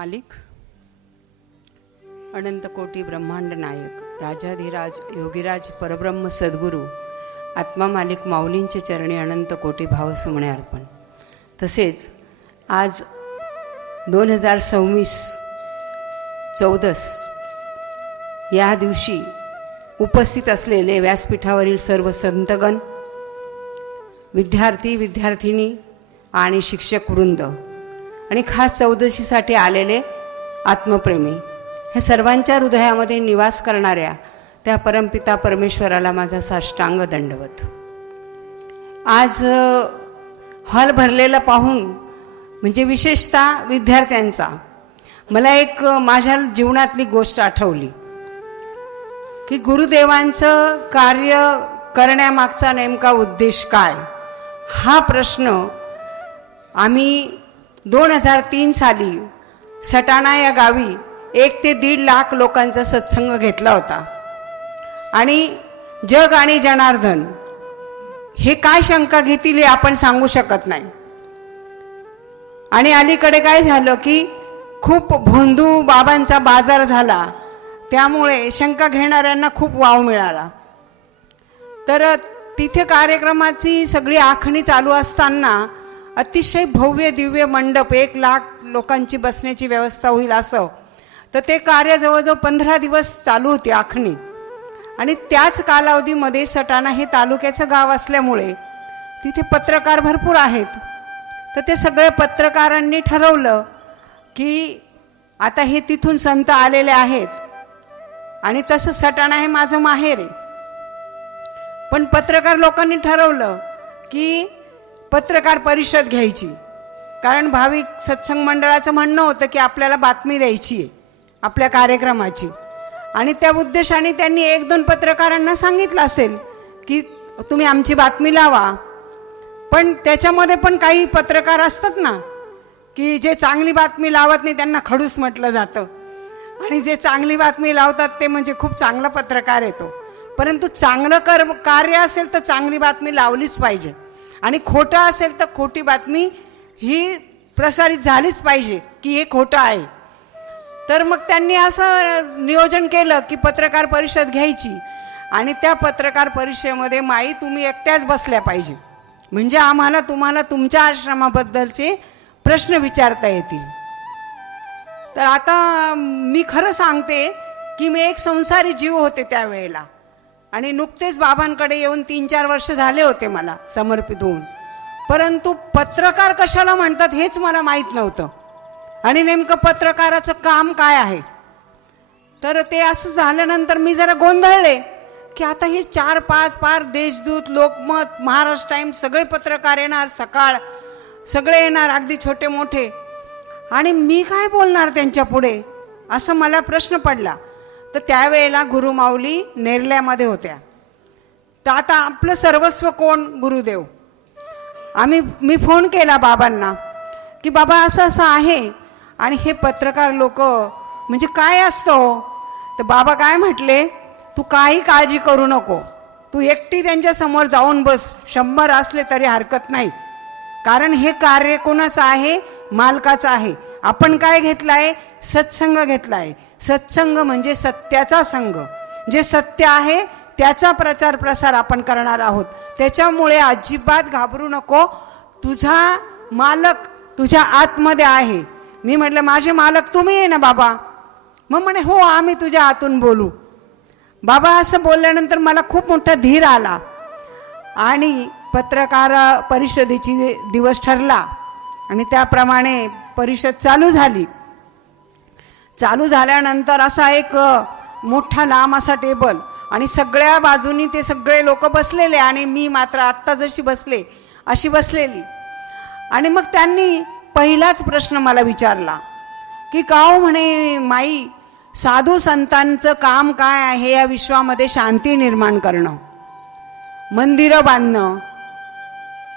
मालिक, अनंत कोटी ब्रह्मांड नायक, राजाधिराज योगीराज परब्रह्म सद्गुरू आत्मा मालिक माऊलींच्या चरणी अनंत कोटी भावसुमने अर्पण. तसेच आज 2026 14 या दिवशी उपस्थित असलेले व्यासपीठावरील सर्व संतगण, विद्यार्थी विद्यार्थिनी आणि शिक्षक वृंद आणि खास 14शीसाठी आलेले आत्मप्रेमी, हे सर्वांच्या हृदयामध्ये निवास करणाऱ्या त्या परमपिता परमेश्वराला माझा साष्टांग दंडवत. आज हॉल भरलेला पाहून म्हणजे विशेषतः विद्यार्थ्यांचा मला एक माझ्या जीवनातली गोष्ट आठवली की गुरुदेवांचं कार्य करण्यामागचा नेमका उद्देश काय, हा प्रश्न आम्ही 2003 साली सटाणा या गावी 1 ते 1.5 लाख लोकांचा सत्संग घेतला होता. आणि जग आणि जनार्दन हे काय शंका घेतील हे आपण सांगू शकत नाही. आणि अलीकडे काय झालं की खूप भोंदू बाबांचा बाजार झाला, त्यामुळे शंका घेणाऱ्यांना खूप वाव मिळाला. तर तिथे कार्यक्रमाची सगळी आखणी चालू असताना अतिशय भव्य दिव्य मंडप, 1 लाख लोकांची बसण्याची व्यवस्था होईल असं, तर ते कार्य जवळजवळ 15 दिवस चालू होती आखणी. आणि त्याच कालावधीमध्ये सटाणा हे तालुक्याचं गाव असल्यामुळे तिथे पत्रकार भरपूर आहेत. तर ते सगळे पत्रकारांनी ठरवलं की आता हे तिथून संत आलेले आहेत आणि तसं सटाणा हे माझं माहेर आहे, पण पत्रकार लोकांनी ठरवलं की पत्रकार परिषद घ्यायची, कारण भाविक सत्संग मंडळाचं म्हणणं होतं की आपल्याला बातमी द्यायची आहे आपल्या कार्यक्रमाची. आणि त्या उद्देशाने त्यांनी 1-2 पत्रकारांना सांगितलं असेल की तुम्ही आमची बातमी लावा. पण त्याच्यामध्ये पण काही पत्रकार असतात ना की जे चांगली बातमी लावत नाही त्यांना खडूस म्हटलं जातं, आणि जे चांगली बातमी लावतात ते म्हणजे खूप चांगला पत्रकार येतो. परंतु चांगलं कार्य असेल तर चांगली बातमी लावलीच पाहिजे, आणि खोटं असेल तर खोटी बातमी ही प्रसारित झालीच पाहिजे की हे खोटं आहे. तर मग त्यांनी असं नियोजन केलं की पत्रकार परिषद घ्यायची, आणि त्या पत्रकार परिषदेमध्ये माई तुम्ही एकट्याच बसल्या पाहिजे, म्हणजे आम्हाला तुम्हाला तुमच्या आश्रमाबद्दलचे प्रश्न विचारता येतील. तर आता मी खरं सांगते की मी एक संसारी जीव होते त्यावेळेला, आणि नुकतेच बाबांकडे येऊन 3-4 वर्ष झाले होते मला समर्पित होऊन. परंतु पत्रकार कशाला म्हणतात हेच मला माहीत नव्हतं, आणि नेमकं पत्रकाराचं काम काय आहे. तर ते असं झाल्यानंतर मी जरा गोंधळले की आता हे 4-5 पार देशदूत, लोकमत, महाराष्ट्र टाइम्स सगळे पत्रकार येणार, सकाळ सगळे येणार, अगदी छोटे मोठे, आणि मी काय बोलणार त्यांच्या पुढे, असं मला प्रश्न पडला. तर त्यावेळेला गुरुमाऊली नेरल्यामध्ये होत्या. तर आता आपलं सर्वस्व कोण? गुरुदेव. मी फोन केला बाबांना की बाबा असं असं आहे, आणि हे पत्रकार लोक म्हणजे काय असतं. तर बाबा काय म्हटले, तू काही काळजी करू नको, तू एकटी त्यांच्या समोर जाऊन बस, 100 असले तरी हरकत नाही, कारण हे कार्य कोणाचं आहे? मालकाचं आहे. आपण काय घेतलाय? सत्संग घेतलाय. सत्संग म्हणजे सत्याचा संघ, जे सत्य आहे त्याचा प्रचार प्रसार आपण करणार आहोत. त्याच्यामुळे अजिबात घाबरू नको, तुझा मालक तुझ्या आतमध्ये आहे. मी म्हटलं माझे मालक तुम्ही आहे ना बाबा? मग म्हणे हो, आम्ही तुझ्या आतून बोलू. बाबा असं बोलल्यानंतर मला खूप मोठा धीर आला, आणि पत्रकार परिषदेची दिवस ठरला, आणि त्याप्रमाणे परिषद चालू झाली. चालू झाल्यानंतर असा एक मोठा लांब असा टेबल, आणि सगळ्या बाजूनी ते सगळे लोक बसलेले, आणि मी मात्र आत्ता जशी बसले अशी बसलेली. आणि मग त्यांनी पहिलाच प्रश्न मला विचारला की का हो म्हणे माई, साधू संतांचं काम काय आहे? या विश्वामध्ये शांती निर्माण करणं, मंदिरं बांधणं.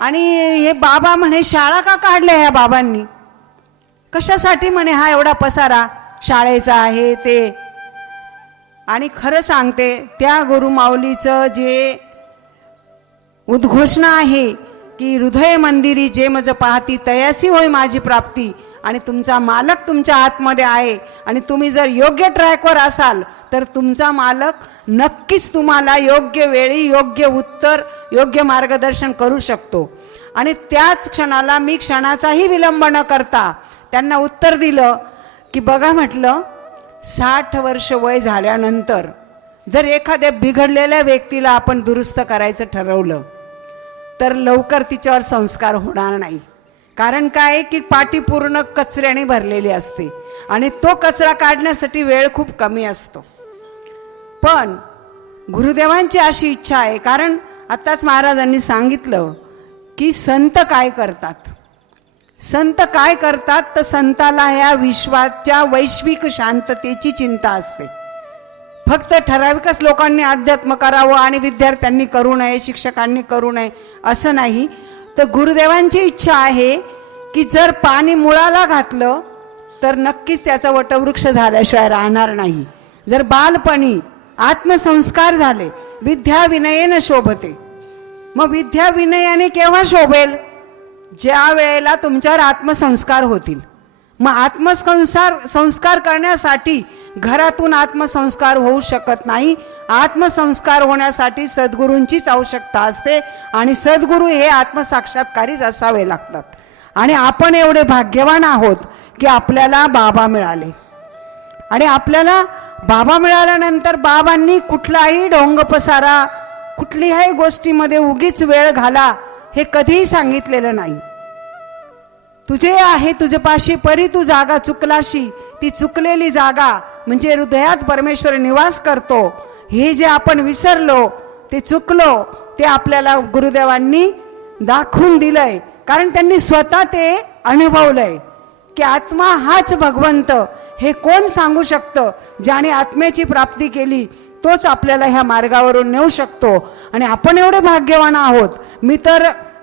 आणि हे बाबा म्हणे शाळा का काढल्या ह्या बाबांनी? कशासाठी म्हणे हा एवढा पसारा शाळेचा आहे ते? आणि खरं सांगते, त्या गुरुमाऊलीचं जे उद्घोषणा आहे की हृदय मंदिरी जे मज पाहती तयासी होय माझी प्राप्ती, आणि तुमचा मालक तुमच्या आतमध्ये आहे आणि तुम्ही जर योग्य ट्रॅकवर असाल तर तुमचा मालक नक्कीच तुम्हाला योग्य वेळी योग्य उत्तर योग्य मार्गदर्शन करू शकतो. आणि त्याच क्षणाला मी क्षणाचाही विलंब न करता त्यांना उत्तर दिलं की बघा म्हटलं, 60 वर्ष वय झाल्यानंतर जर एखाद्या बिघडलेल्या व्यक्तीला आपण दुरुस्त करायचं ठरवलं तर लवकर तिच्यावर संस्कार होणार नाही. कारण काय की पाठी पूर्ण कचऱ्याने भरलेली असते आणि तो कचरा काढण्यासाठी वेळ खूप कमी असतो. पण गुरुदेवांची अशी इच्छा आहे, कारण आत्ताच महाराजांनी सांगितलं की संत काय करतात. संत काय करतात तर संताला ह्या विश्वाच्या वैश्विक शांततेची चिंता असते. फक्त ठराविकच लोकांनी अध्यात्म करावं आणि विद्यार्थ्यांनी करू नये, शिक्षकांनी करू नये असं नाही. तर गुरुदेवांची इच्छा आहे की जर पाणी मुळाला घातलं तर नक्कीच त्याचा वटवृक्ष झाल्याशिवाय राहणार नाही. जर बालपणी आत्मसंस्कार झाले, विद्या विनयेन शोभते. मग विद्या विनयाने केव्हा शोभेल? ज्या वेळेला तुमच्यावर आत्मसंस्कार होतील. मग संस्कार करण्यासाठी घरातून आत्मसंस्कार होऊ शकत नाही. आत्मसंस्कार होण्यासाठी सद्गुरूंचीच आवश्यकता असते आणि सद्गुरू हे आत्मसाक्षात्कारीच असावे लागतात. आणि आपण एवढे भाग्यवान आहोत की आपल्याला बाबा मिळाले. आणि आपल्याला बाबा मिळाल्यानंतर बाबांनी कुठलाही ढोंग पसारा, कुठल्याही गोष्टीमध्ये उगीच वेळ घाला हे कधीही सांगितलेलं नाही. तुझे आहे तुझपाशी परी तू जागा चुकलाशी, ती चुकलेली जागा म्हणजे हृदयात परमेश्वर निवास करतो. हे जे आपण विसरलो, ते चुकलो, ते आपल्याला गुरुदेवांनी दाखवून दिलंय. कारण त्यांनी स्वतः ते अनुभवलंय की आत्मा हाच भगवंत. हे कोण सांगू शकतं? ज्याने आत्म्याची प्राप्ती केली तोच आपल्याला ह्या मार्गावरून नेऊ शकतो. आणि आपण एवढे भाग्यवान आहोत.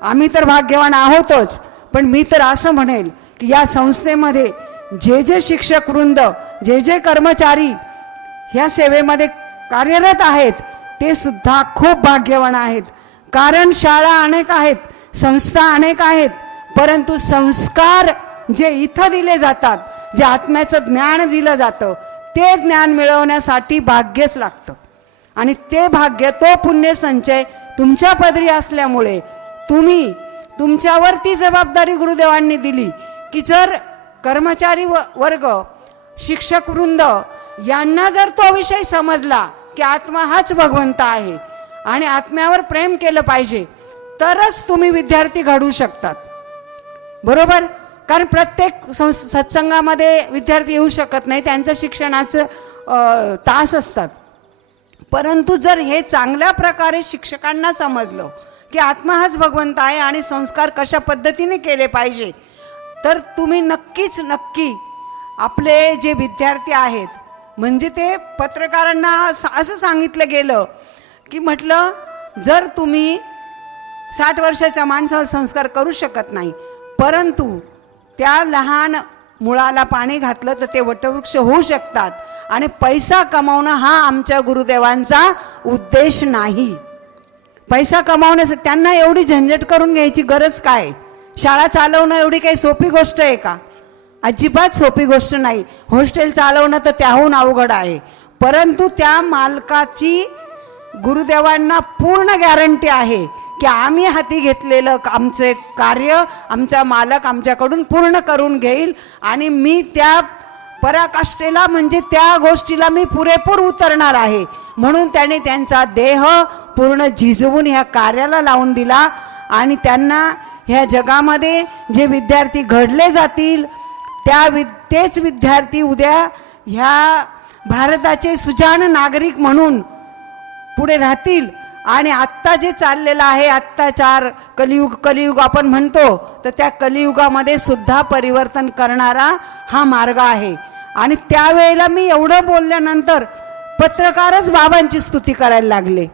आम्ही तर भाग्यवान आहोतच, पण मी तर असं म्हणेल की या संस्थेमध्ये जे जे शिक्षक वृंद, जे जे कर्मचारी ह्या सेवेमध्ये कार्यरत आहेत ते सुद्धा खूप भाग्यवान आहेत. कारण शाळा अनेक आहेत, संस्था अनेक आहेत, परंतु संस्कार जे इथं दिले जातात, जे आत्म्याचं ज्ञान दिलं जातं, ते ज्ञान मिळवण्यासाठी भाग्यच लागतं. आणि ते भाग्य, तो पुण्य संचय तुमच्या पदरी असल्यामुळे तुम्ही, तुमच्यावर ती जबाबदारी गुरुदेवांनी दिली की जर कर्मचारी वर्ग, शिक्षक वृंद यांना जर तो विषय समजला की आत्मा हाच भगवंत आहे आणि आत्म्यावर प्रेम केलं पाहिजे, तरच तुम्ही विद्यार्थी घडवू शकतात. बरोबर? कारण प्रत्येक सत्संगामध्ये विद्यार्थी येऊ शकत नाही, त्यांचं शिक्षणाचं तास असतात. परंतु जर हे चांगल्या प्रकारे शिक्षकांना समजलं की आत्मा हाच भगवंत आहे आणि संस्कार कशा पद्धतीने केले पाहिजे, तर तुम्ही नक्की आपले जे विद्यार्थी आहेत, म्हणजे ते पत्रकारांना असं सांगितलं गेलं की म्हटलं जर तुम्ही 60 वर्षाच्या माणसावर संस्कार करू शकत नाही, परंतु त्या लहान मुळाला पाणी घातलं तर ते वटवृक्ष होऊ शकतात. आणि पैसा कमावणं हा आमच्या गुरुदेवांचा उद्देश नाही. पैसा कमावण्यासाठी त्यांना एवढी झंझट करून घ्यायची गरज काय? शाळा चालवणं एवढी काही सोपी गोष्ट आहे का? अजिबात सोपी गोष्ट नाही. हॉस्टेल चालवणं तर त्याहून अवघड आहे. परंतु त्या मालकाची गुरुदेवांना पूर्ण गॅरंटी आहे की आम्ही हाती घेतलेलं आमचे कार्य आमचा मालक आमच्याकडून पूर्ण करून घेईल आणि मी त्या पराकाष्ठेला, म्हणजे त्या गोष्टीला मी पुरेपूर उतरणार आहे. म्हणून त्याने त्यांचा देह पूर्ण झिजवून ह्या कार्याला लावून दिला. आणि त्यांना ह्या जगामध्ये जे विद्यार्थी घडले जातील तेच विद्यार्थी उद्या ह्या भारताचे सुजाण नागरिक म्हणून पुढे राहतील. आणि आत्ता जे चाललेलं आहे अत्याचार, कलियुग आपण म्हणतो, तर त्या कलियुगामध्ये सुद्धा परिवर्तन करणारा हा मार्ग आहे. आणि त्यावेळेला मी एवढं बोलल्यानंतर पत्रकारच बाबांची स्तुती करायला लागले.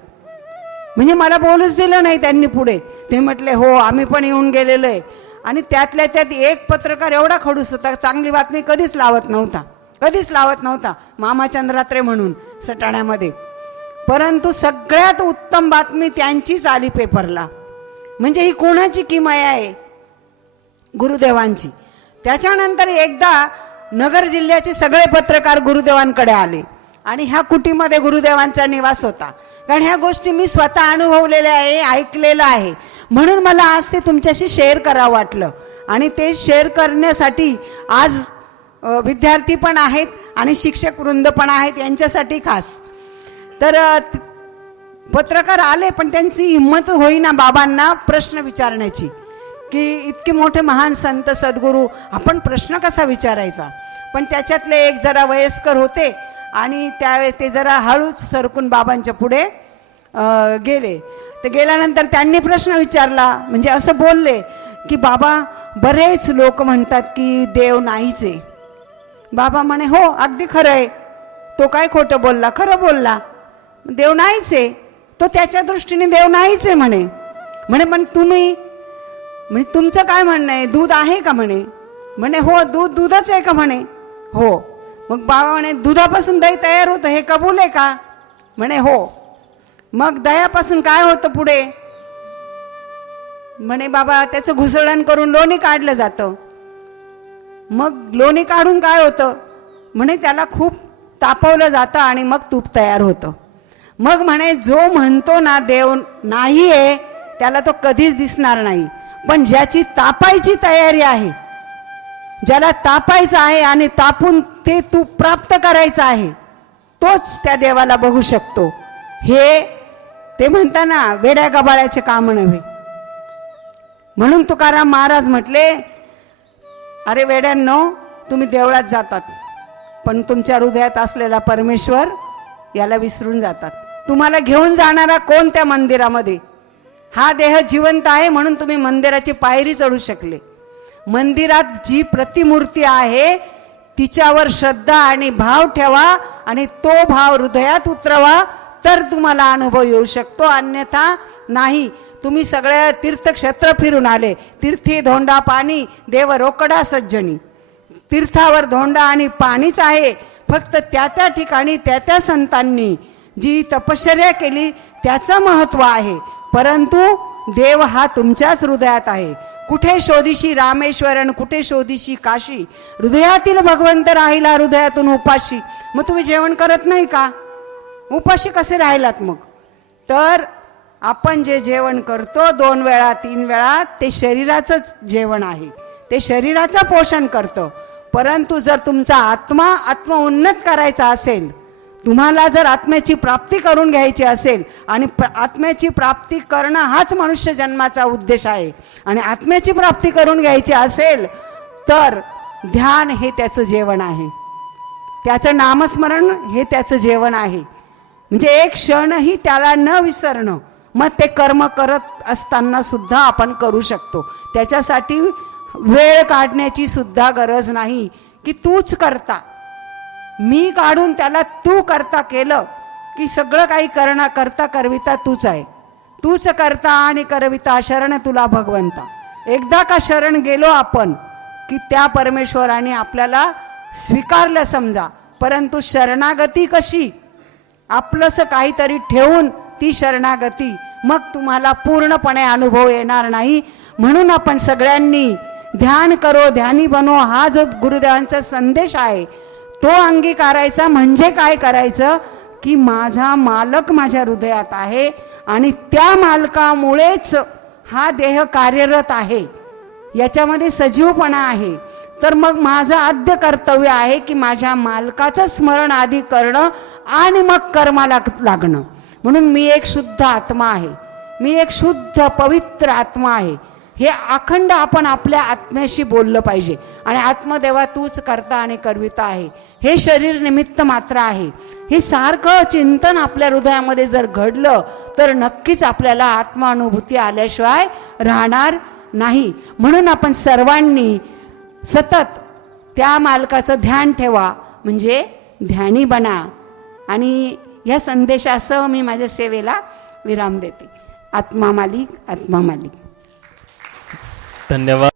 म्हणजे मला बोलूच दिलं नाही त्यांनी पुढे. ते म्हटले हो आम्ही पण येऊन गेलेलो आहे. आणि त्यातल्या त्यात एक पत्रकार एवढा खडूस होता, चांगली बातमी कधीच लावत नव्हता, मामा चंद्रात्रे म्हणून सटाण्यामध्ये. परंतु सगळ्यात उत्तम बातमी त्यांचीच आली पेपरला. म्हणजे ही कोणाची किमया आहे? गुरुदेवांची. त्याच्यानंतर एकदा नगर जिल्ह्याचे सगळे पत्रकार गुरुदेवांकडे आले आणि ह्या कुटीमध्ये गुरुदेवांचा निवास होता. कारण ह्या गोष्टी मी स्वतः अनुभवलेल्या आहे, ऐकलेलं आहे, म्हणून मला आज ते तुमच्याशी शेअर करावं वाटलं. आणि ते शेअर करण्यासाठी आज विद्यार्थी पण आहेत आणि शिक्षक वृंद पण आहेत, यांच्यासाठी खास. तर पत्रकार आले, पण त्यांची हिंमत होईना बाबांना प्रश्न विचारण्याची, की इतके मोठे महान संत सद्गुरू, आपण प्रश्न कसा विचारायचा. पण त्याच्यातले एक जरा वयस्कर होते आणि त्यावेळेस ते जरा हळूच सरकून बाबांच्या पुढे गेले. ते गेल्यानंतर त्यांनी प्रश्न विचारला, म्हणजे असं बोलले की बाबा, बरेच लोक म्हणतात की देव नाहीच आहे. बाबा म्हणे, हो अगदी खरं आहे, तो काय खोटं बोलला, खरं बोलला, देव नाहीच आहे, तो त्याच्या दृष्टीने देव नाहीच आहे म्हणे. म्हणे पण तुम्ही, म्हणजे तुमचं काय म्हणणं आहे, दूध आहे का म्हणे. म्हणे हो, दूधच आहे का म्हणे. हो. मग बाबा म्हणे, दुधापासून दही तयार होतं हे कबूल आहे का. म्हणे हो. मग दह्यापासून काय होतं पुढे. म्हणे बाबा, त्याचं घुसळण करून लोणी काढलं जातं. मग लोणी काढून काय होतं. म्हणे त्याला खूप तापवलं जातं आणि मग तूप तयार होतं. मग म्हणे जो म्हणतो ना देव नाही आहे, त्याला तो कधीच दिसणार नाही. पण ज्याची तापायची तयारी आहे, ज्याला तापायचं आहे आणि तापून ते तूप प्राप्त करायचं आहे, तोच त्या देवाला बघू शकतो. हे ते म्हणताना वेड्या गबाळ्याचे काम नव्हे. म्हणून तुकाराम महाराज म्हटले, अरे वेड्यांनो, तुम्ही देवळात जातात पण तुमच्या हृदयात असलेला परमेश्वर याला विसरून जातात. तुम्हाला घेऊन जाणारा कोण त्या मंदिरामध्ये. हा देह जिवंत आहे म्हणून तुम्ही मंदिराची पायरी चढू शकले. मंदिरात जी प्रतिमूर्ती आहे तिच्यावर श्रद्धा आणि भाव ठेवा आणि तो भाव हृदयात उतरवा, तर तुम्हाला अनुभव येऊ शकतो, अन्यथा नाही. तुम्ही सगळ्या तीर्थक्षेत्र फिरून आले, तीर्थी धोंडा पाणी देव रोकडा सज्जनी. तीर्थावर धोंडा आणि पाणीच आहे, फक्त त्या ठिकाणी त्या संतांनी जी तपश्चर्या केली त्याचं महत्व आहे. परंतु देव हा तुमच्याच हृदयात आहे. कुठे शोधिशी रामेश्वरन, कुठे शोधिशी काशी, हृदयातील भगवंत राहिला हृदयातून उपाशी. मग तुम्ही जेवण करत नाही का, उपाशी कसे राहिलात मग. तर आपण जे जेवण करतो 2 वेळा 3 वेळा, ते शरीराचंच जेवण आहे, ते शरीराचं पोषण करतं. परंतु जर तुमचा आत्मा उन्नत करायचा असेल, तुम्हाला जर आत्म्याची प्राप्ती करून घ्यायची असेल, आणि आत्म्याची प्राप्ती करणं हाच मनुष्य जन्माचा उद्देश आहे, आणि आत्म्याची प्राप्ती करून घ्यायची असेल तर ध्यान हे त्याचं जेवण आहे, त्याचं नामस्मरण हे त्याचं जेवण आहे. म्हणजे एक क्षणही त्याला न विसरणं. मग ते कर्म करत असताना सुद्धा आपण करू शकतो. त्याच्यासाठी वेळ काढण्याची सुद्धा गरज नाही की तूच करता, मी काढून त्याला तू करता केलं की सगळं काही करता करविता तूच आहे. तूच करता आणि करविता, शरण तुला भगवंता. एकदा का शरण गेलो आपण की त्या परमेश्वराने आपल्याला स्वीकारलं समजा. परंतु शरणागती कशी, आपलंसं काहीतरी ठेवून ती शरणागती, मग तुम्हाला पूर्णपणे अनुभव येणार नाही. म्हणून आपण सगळ्यांनी ध्यान करो ध्यानी बनो, हा जो गुरुदेवांचा संदेश आहे तो अंगीकारायचा. म्हणजे काय करायचं की माझा मालक माझ्या हृदयात आहे आणि त्या मालकामुळेच हा देह कार्यरत आहे, याच्यामध्ये सजीवपणा आहे. तर मग माझं आद्य कर्तव्य आहे की माझ्या मालकाचं स्मरण आधी करणं आणि मग कर्माला लागणं. म्हणून मी एक शुद्ध आत्मा आहे, मी एक शुद्ध पवित्र आत्मा आहे, हे अखंड आपण आपल्या आत्म्याशी बोललं पाहिजे. आणि आत्मदेवा तूच करता आणि करविता आहे, हे शरीर निमित्त मात्र आहे. हे सारखं चिंतन आपल्या हृदयामध्ये जर घडलं तर नक्कीच आपल्याला आत्मानुभूती आल्याशिवाय राहणार नाही. म्हणून आपण सर्वांनी सतत त्या मालकाचं ध्यान ठेवा, म्हणजे ध्यानी बना. आणि या संदेशासह मी माझ्या सेवेला विराम देते. आत्मा मालिक, आत्मा मालिक. धन्यवाद.